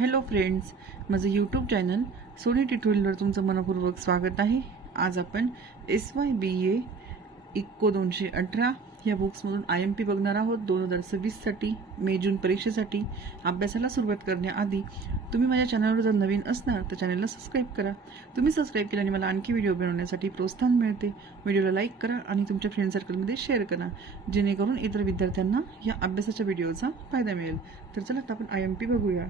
Hello friends, माझं YouTube channel Sony ट्युटोरियलवर तुमचं मनपूर्वक स्वागत आहे. आज आपण SYBA इको 218 या बुक्समधून IMP बघणार आहोत. 2026साठी मे जून परीक्षेसाठी अभ्यासाला सुरुवात करण्याआधी तुम्ही माझ्या चॅनलवर जर नवीन असणार तर चॅनलला सबस्क्राईब करा. तुम्ही सबस्क्राईब केल्याने मला आणखी व्हिडिओ बनवण्यासाठी प्रोत्साहन मिळते. व्हिडिओला लाईक करा आणि तुमच्या फ्रेंड सर्कलमध्ये शेअर करा, जेणेकरून इतर विद्यार्थ्यांना या अभ्यासाच्या व्हिडिओचा फायदा मिळेल. तर चला आता आपण IMP बघूया.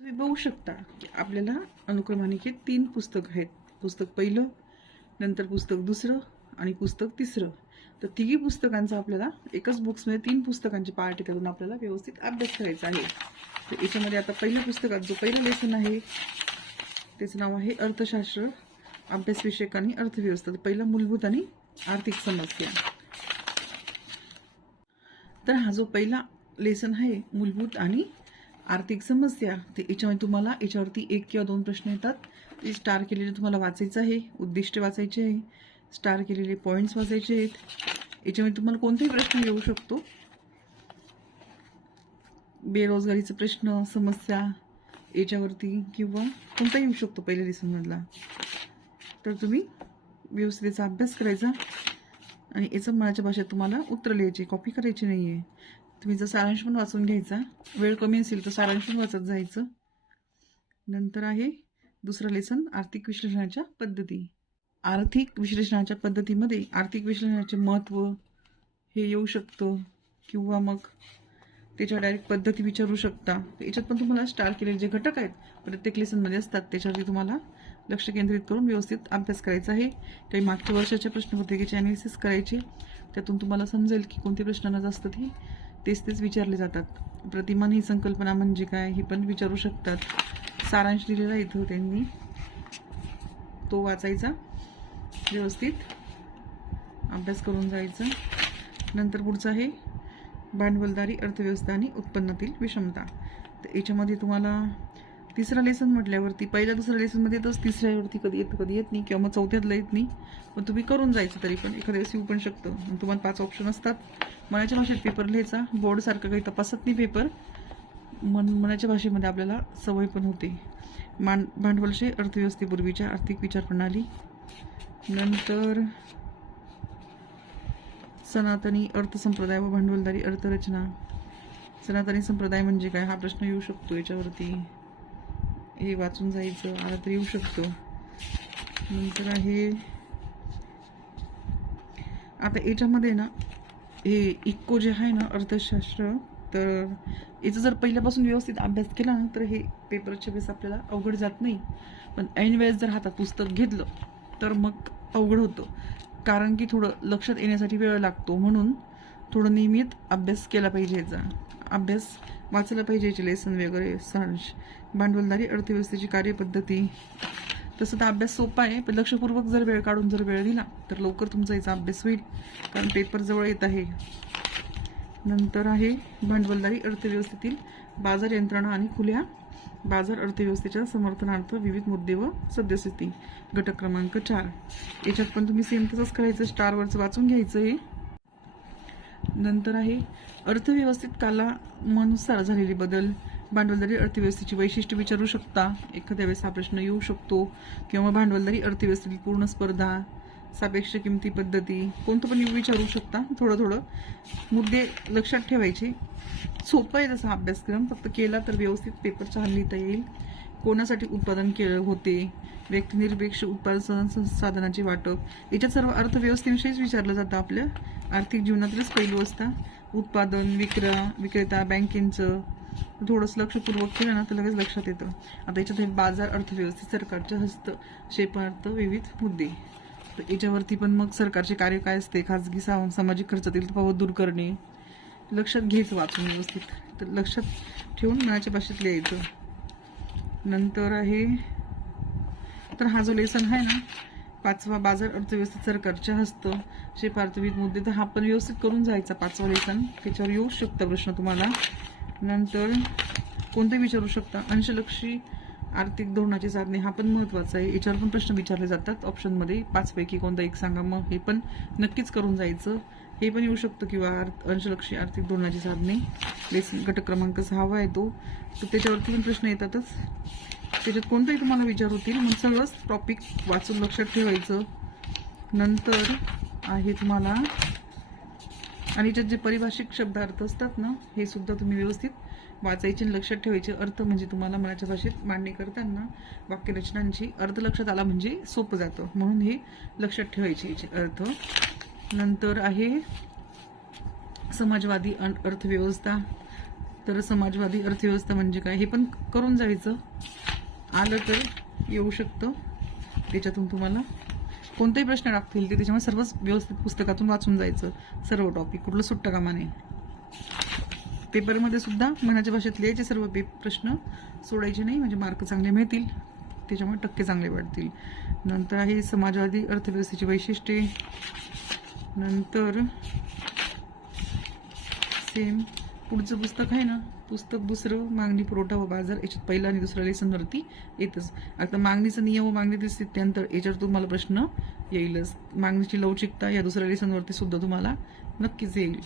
तुम्ही बघू शकता की आपल्याला अनुक्रमानिकेत 3 पुस्तक आहेत. पुस्तक पहिलं, नंतर पुस्तक दुसरं आणि पुस्तक तिसरं. तर तिघी पुस्तकांचा आपल्याला एकच बुक्समध्ये 3 पुस्तकांचे पार्ट करून आपल्याला व्यवस्थित अभ्यास करायचा आहे. तर याच्यामध्ये आता पहिल्या पुस्तकात जो पहिला लेसन आहे त्याचं नाव आहे अर्थशास्त्र, अभ्यास विषयक आणि अर्थव्यवस्था. पहिला मूलभूत आणि आर्थिक समस्या. तर हा जो पहिला लेसन आहे मूलभूत आणि आर्थिक समस्या, ते याच्यामध्ये तुम्हाला याच्यावरती 1 किंवा 2 प्रश्न येतात. ते स्टार केलेले तुम्हाला वाचायचं आहे, उद्दिष्ट वाचायचे आहे, स्टार केलेले पॉईंट्स वाचायचे आहेत. याच्यामध्ये तुम्हाला कोणताही प्रश्न येऊ शकतो. बेरोजगारीचा प्रश्न, समस्या याच्यावरती किंवा कोणताही येऊ शकतो पहिल्या लेसनमधला. तर तुम्ही व्यवस्थित याचा अभ्यास करायचा आणि याचं मनाच्या भाषेत तुम्हाला उत्तर लिहायची, कॉपी करायची नाही आहे. तुम्ही जर सारांश पण वाचून घ्यायचा, वेळ कमी असेल तर सारांश पण वाचत जायचं. नंतर आहे दुसरं लेसन आर्थिक विश्लेषणाच्या पद्धती. आर्थिक विश्लेषणाच्या पद्धतीमध्ये आर्थिक विश्लेषणाचे महत्त्व हे येऊ शकतं किंवा मग त्याच्या डायरेक्ट पद्धती विचारू शकता. याच्यात पण तुम्हाला स्टार केलेले जे घटक आहेत प्रत्येक लेसनमध्ये असतात त्याच्यावरती तुम्हाला लक्ष केंद्रित करून व्यवस्थित अभ्यास करायचा आहे. काही मागच्या वर्षाच्या प्रश्नपत्रिकेचे ॲनालिसिस करायचे, त्यातून तुम्हाला समजेल की कोणते प्रश्नांना जास्त तेच विचारले जातात. प्रतिमान ही संकल्पना म्हणजे काय हे पण विचारू शकतात. सारांश दिलेला इथं त्यांनी तो वाचायचा, व्यवस्थित अभ्यास करून जायचा. नंतर पुढचं आहे भांडवलदारी अर्थव्यवस्था आणि उत्पन्नातील विषमता. तर याच्यामध्ये तुम्हाला तिसरा लेसन म्हटल्यावरती पहिल्या दुसऱ्या लेसनमध्ये येतच, तिसऱ्यावरती कधी येत नाही किंवा मग चौथ्यातला येत नाही, पण तुम्ही करून जायचं. तरी पण एखाद्या वेळेस येऊ पण शकतं. तुम्हाला 5 ऑप्शन असतात. मनाच्या भाषेत पेपर लिहायचा, बोर्डसारखं काही तपासत नाही पेपर. मनाच्या भाषेमध्ये आपल्याला सवय पण होते. भांडवलशाही अर्थव्यवस्थेपूर्वीच्या आर्थिक विचारप्रणाली. नंतर सनातनी अर्थसंप्रदाय व भांडवलदारी अर्थरचना. सनातनी संप्रदाय म्हणजे काय हा प्रश्न येऊ शकतो. याच्यावरती हे वाचून जायचं, आला तर येऊ शकतो. नंतर आहे आता याच्यामध्ये ना हे इको जे आहे ना अर्थशास्त्र, तर याचं जर पहिल्यापासून व्यवस्थित अभ्यास केला ना तर हे पेपरच्या वेळेस आपल्याला अवघड जात नाही. पण ऐन वेळेस जर हातात पुस्तक घेतलं तर मग अवघड होतं, कारण की थोडं लक्षात येण्यासाठी वेळ लागतो. म्हणून थोडं नियमित अभ्यास केला पाहिजे, याचा अभ्यास वाचला पाहिजे, याचे लेसन वगैरे. सारांश भांडवलदारी अर्थव्यवस्थेची कार्यपद्धती. तसं तर अभ्यास सोपा आहे, पण लक्षपूर्वक जर वेळ काढून जर वेळ दिला तर लवकर तुमचा याचा अभ्यास होईल, कारण पेपर जवळ येत आहे. नंतर आहे भांडवलदारी अर्थव्यवस्थेतील बाजार यंत्रणा आणि खुल्या बाजार अर्थव्यवस्थेच्या समर्थनार्थ विविध मुद्दे व सद्यस्थिती. घटक क्रमांक 4. याच्यात पण तुम्ही सेम तसंच करायचं, स्टारवरचं वाचून घ्यायचं आहे. नंतर आहे अर्थव्यवस्थेत कालानुसार झालेले बदल. भांडवलदारी अर्थव्यवस्थेची वैशिष्ट्य विचारू शकता, एखाद्या वेळेस हा प्रश्न येऊ शकतो. किंवा भांडवलदारी अर्थव्यवस्थेतील पूर्ण स्पर्धा, सापेक्ष किमती पद्धती, कोणतं पण विचारू शकता. थोडं मुद्दे लक्षात ठेवायचे. सोपं आहे तसा अभ्यासक्रम, फक्त केला तर व्यवस्थित पेपर छान लिहिता येईल. कोणासाठी उत्पादन केलं होते, व्यक्तिनिरपेक्ष उत्पादन साधनाचे वाटप. याच्यात सर्व अर्थव्यवस्थेविषयीच विचारलं जातं. आपल्या आर्थिक जीवनातलेच पैलू असतात. उत्पादन, विक्रेता, बँकेचं थोडंसं लक्षपूर्वक केलं ना तर लगेच लक्षात येतं. आता याच्यात बाजार अर्थव्यवस्थेत सरकारच्या हस्तक्षेपार्थ विविध मुद्दे. तर याच्यावरती पण मग सरकारचे कार्य काय असते, खाजगी सामाजिक खर्चातील तफावत दूर करणे. लक्षात घ्यायचं वाचून व्यवस्थित, तर लक्षात ठेवून मनाच्या भाषेत लिहायचं. नंतर आहे तर हा जो लेसन आहे ना 5वा, बाजार अर्थव्यवस्थेत सरकारच्या हस्तक्षेपार्थ विविध मुद्दे, तर हा पण व्यवस्थित करून जायचा 5वा लेसन. त्याच्यावर येऊ शकता प्रश्न तुम्हाला. नंतर कोणते विचारू शकता, अंशलक्षी आर्थिक धोरणाची साधने, हा पण महत्त्वाचा आहे. याच्यावर पण प्रश्न विचारले जातात ऑप्शनमध्ये. 5 पैकी कोणता एक सांगा, मग हे पण नक्कीच करून जायचं. हे पण येऊ शकतं किंवा अंशलक्षी आर्थिक धोरणाची साधने. लेसन घटक क्रमांक 6 आहे तो, तर त्याच्यावरती पण प्रश्न येतातच. त्याच्यात कोणताही तुम्हाला विचार होतील, मग सगळंच टॉपिक वाचून लक्षात ठेवायचं. नंतर आहे तुम्हाला, आणि याच्यात जे पारिभाषिक शब्दार्थ असतात ना, हे सुद्धा तुम्ही व्यवस्थित वाचायचे आणि लक्षात ठेवायचे. अर्थ म्हणजे तुम्हाला मनाच्या भाषेत मांडणी करताना वाक्यरचनांची अर्थ लक्षात आला म्हणजे सोपं जातं, म्हणून हे लक्षात ठेवायचे याचे अर्थ. नंतर आहे समाजवादी अर्थव्यवस्था. तर समाजवादी अर्थव्यवस्था म्हणजे काय हे पण करून जायचं, आलं तर येऊ शकतं. त्याच्यातून तुम्हाला कोणतेही प्रश्न टाकतील ते त्याच्यामुळे सर्वच व्यवस्थित पुस्तकातून वाचून जायचं, सर्व टॉपिक कुठलं सुट्टा कामा नये. पेपरमध्ये सुद्धा मनाच्या भाषेत लिहायचे सर्व प्रश्न, सोडायचे नाही, म्हणजे मार्क चांगले मिळतील, त्याच्यामुळे टक्के चांगले वाढतील. नंतर आहे समाजवादी अर्थव्यवस्थेची वैशिष्ट्ये. नंतर सेम पुढचं पुस्तक आहे ना, पुस्तक दुसरं मागणी पुरवठा व बाजार, याच्यात पहिला आणि दुसऱ्या लेसनवरती येतच. आता मागणीचा नियम व मागणीतील स्थित्यांतर याच्यावर तुम्हाला प्रश्न येईलच. मागणीची लवचिकता या दुसऱ्या लेसनवरती सुद्धा तुम्हाला नक्कीच येईल.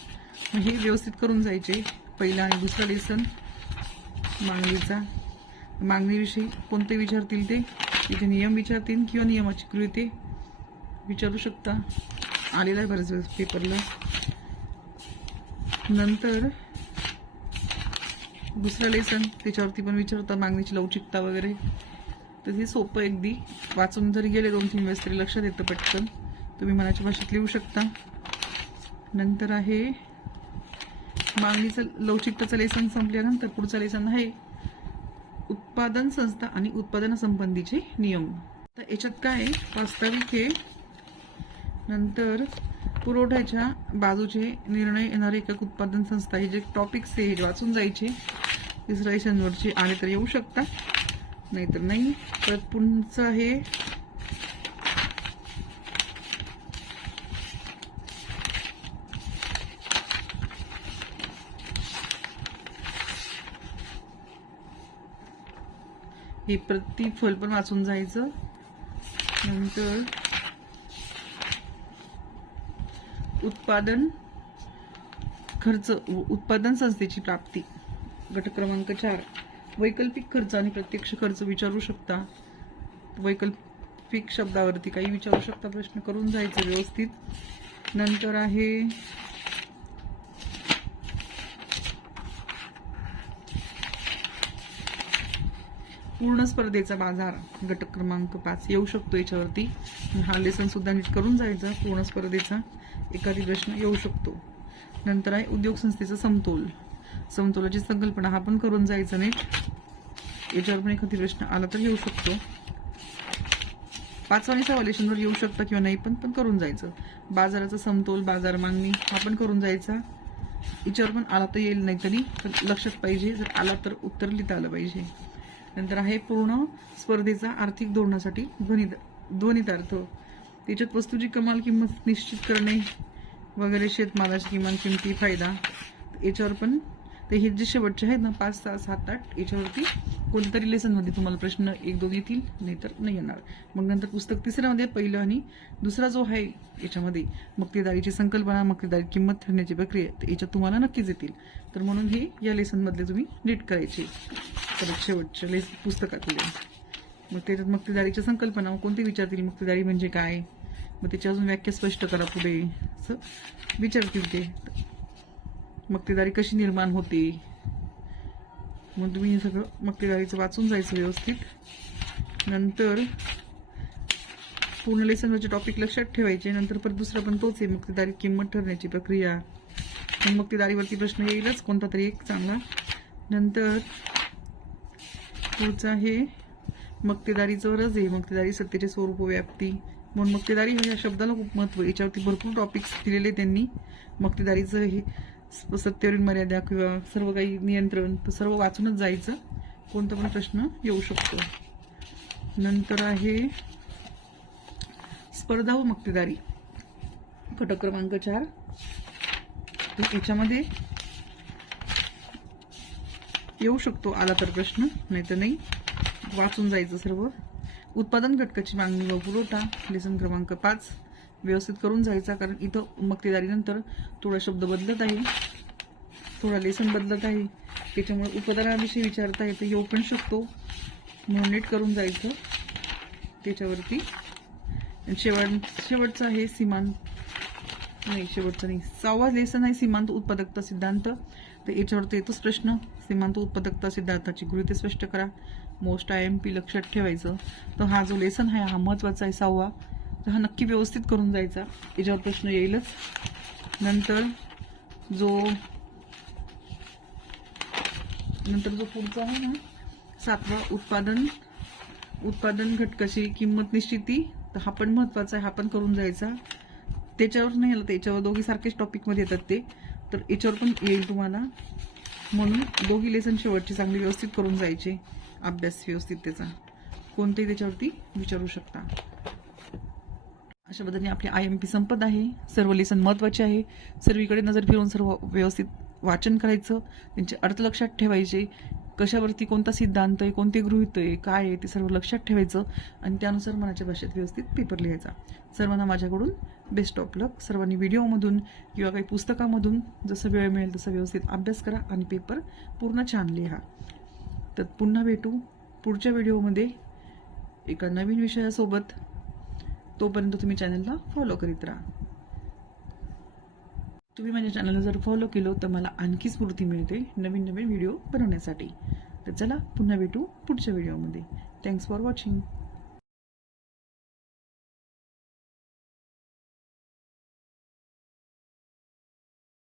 मग हे व्यवस्थित करून जायचे. पहिला आणि दुसरा लेसन मागणीचा, मागणीविषयी कोणते विचारतील ते, तिथे नियम विचारतील किंवा नियमाची कृती विचारू शकता, आलेला आहे बऱ्याच वेळेस पेपरला. नंतर दुसरं लेसन त्याच्यावरती पण विचारतात मागणीची लवचिकता वगैरे, तर हे सोपं अगदी वाचून जरी गेले 2-3 वेळेस तरी लक्षात येतं पटकन, तुम्ही मनाच्या भाषेत लिहू शकता. नंतर आहे मागणीचं लवचिकताचं लेसन संपल्यानंतर पुढचा लेसन आहे उत्पादन संस्था आणि उत्पादनासंबंधीचे नियम. तर याच्यात काय वास्तविक आहे. नंतर पुरवठ्याच्या बाजूचे निर्णय येणारे एकक उत्पादन संस्था, हे जे टॉपिक्स आहे हे वाचून जायचे. तिसऱ्या लेसनवरचे आले तर येऊ शकता, नाहीतर नाही. परत पुढचं आहे हे प्रतिफल पण वाचून जायचं. नंतर उत्पादन खर्च, उत्पादन संस्थेची प्राप्ती, घटक क्रमांक 4. वैकल्पिक खर्च आणि प्रत्यक्ष खर्च विचारू शकता. वैकल्पिक शब्दावरती काही विचारू शकता, प्रश्न करून जायचे व्यवस्थित. नंतर आहे पूर्ण स्पर्धेचा बाजार, घटक क्रमांक 5 येऊ शकतो याच्यावरती. हा लेसन सुद्धा नीट करून जायचा. पूर्ण स्पर्धेचा एखादी प्रश्न येऊ शकतो. नंतर आहे उद्योग संस्थेचा समतोल, समतोलाची संकल्पना, हा पण करून जायचा नीट. याच्यावर पण एखादी प्रश्न आला तर येऊ शकतो. 5 आणि 6 लेसनवर येऊ शकता किंवा नाही, पण करून जायचं. बाजाराचा समतोल, बाजार मागणी, हा पण करून जायचा. याच्यावर पण आला तर येईल, नाही तरी पण लक्षात पाहिजे, जर आला तर उत्तर लिहिता आलं पाहिजे. नंतर आहे पूर्ण स्पर्धेचा आर्थिक धोरणासाठी ध्वनितार्थ, त्याच्यात वस्तूची कमाल किंमत निश्चित करणे वगैरे, शेतमालाची किमान किमती, फायदा, याच्यावर पण ते हे जे शेवटचे आहेत ना 5, 6, 7, 8 याच्यावरती कोणत्यातरी लेसनमध्ये तुम्हाला प्रश्न 1-2 येतील, नाहीतर नाही येणार. मग नंतर पुस्तक तिसऱ्यामध्ये पहिलं आणि दुसरा जो आहे याच्यामध्ये मक्तेदारीची संकल्पना, मक्तेदारी किंमत ठरण्याची प्रक्रिया, याच्यात तुम्हाला नक्कीच येतील. तर म्हणून हे या लेसनमधले तुम्ही नीट करायचे. परत शेवटच्या पुस्तकातले मग त्याच्यात मक्तेदारीची संकल्पना कोणती विचारतील, मक्तेदारी म्हणजे काय, मग त्याची अजून व्याख्या स्पष्ट करा पुढे, असं विचारतील ते. मक्तेदारी कशी निर्माण होते, मग तुम्ही हे सगळं मक्तेदारीचं वाचून जायचं व्यवस्थित. नंतर पूर्ण लेसनवरचे टॉपिक लक्षात ठेवायचे. नंतर परत दुसरा पण तोच आहे, मक्तेदारी किंमत ठरण्याची प्रक्रिया. मक्तेदारीवरती प्रश्न येईलच कोणता तरी एक चांगला. नंतर पुढचं आहे मक्तेदारीचं रज आहे, मक्तेदारी सत्तेचे स्वरूप व्याप्ती. म्हणून मक्तेदारी ह्या शब्दाला खूप महत्त्व, याच्यावरती भरपूर टॉपिक्स दिलेले त्यांनी. मक्तेदारीचं हे सत्तेवरील मर्यादा किंवा सर्व काही नियंत्रण, तर सर्व वाचूनच जायचं, कोणता पण प्रश्न येऊ शकतो. नंतर आहे स्पर्धा व मक्तेदारी, घटक क्रमांक 4. तर याच्यामध्ये येऊ शकतो आला तर प्रश्न, नाहीतर नाही, वाचून जायचं सर्व. उत्पादन घटकाची मागणी व पुरवठा, लेसन क्रमांक 5. व्यवस्थित करून जायचा, कारण इथं मक्तेदारीनंतर थोडा शब्द बदलत आहे, थोडा लेसन बदलत आहे, त्याच्यामुळे उत्पादनाविषयी विचारता येतं, येऊ पण शकतो, म्हणून नीट करून जायचं त्याच्यावरती. आणि शेवटचं आहे शेवटचं नाही, 6वा लेसन आहे सीमांत उत्पादकता सिद्धांत. तर याच्यावरती येतोच प्रश्न, सीमांत उत्पादकता सिद्धांताची गृहीते स्पष्ट करा. मोस्ट IMP लक्षात ठेवायचं. तर हा जो लेसन आहे हा महत्त्वाचा आहे 6वा, तर हा नक्की व्यवस्थित करून जायचा, याच्यावर प्रश्न येईलच. नंतर जो पुढचा आहे ना 7वा, उत्पादन घटकाची किंमत निश्चिती, तर हा पण महत्त्वाचा आहे, हा पण करून जायचा. त्याच्यावर नाही आलं, त्याच्यावर दोघी सारखेच टॉपिकमध्ये येतात ते, तर याच्यावर पण येईल तुम्हाला, म्हणून दोघी लेसन शेवटची चांगली व्यवस्थित करून जायचे. अभ्यास व्यवस्थित त्याचा कोणतेही त्याच्यावरती विचारू शकता. अशा पद्धतीने आपली IMP संपत आहे. सर्व लेसन महत्त्वाचे आहे, सर्वीकडे नजर फिरून सर्व व्यवस्थित वाचन करायचं, त्यांचे अर्थ लक्षात ठेवायचे, कशावरती कोणता सिद्धांत आहे, कोणते गृहीत आहे, काय आहे ते सर्व लक्षात ठेवायचं आणि त्यानुसार मनाच्या भाषेत व्यवस्थित पेपर लिहायचा. सर्वांना माझ्याकडून बेस्ट ऑफ लक. सर्वांनी व्हिडिओमधून किंवा काही पुस्तकामधून जसं वेळ मिळेल तसं व्यवस्थित अभ्यास करा आणि पेपर पूर्ण छान लिहा. तर पुन्हा भेटू पुढच्या व्हिडिओमध्ये एका नवीन विषयासोबत. तोपर्यंत तुम्ही चॅनलला फॉलो करीत राहा. तुम्ही माझ्या चॅनलला जर फॉलो केलं तर मला आणखी स्फूर्ती मिळते नवीन व्हिडिओ बनवण्यासाठी. तर चला पुन्हा भेटू पुढच्या व्हिडिओमध्ये. Thanks for watching.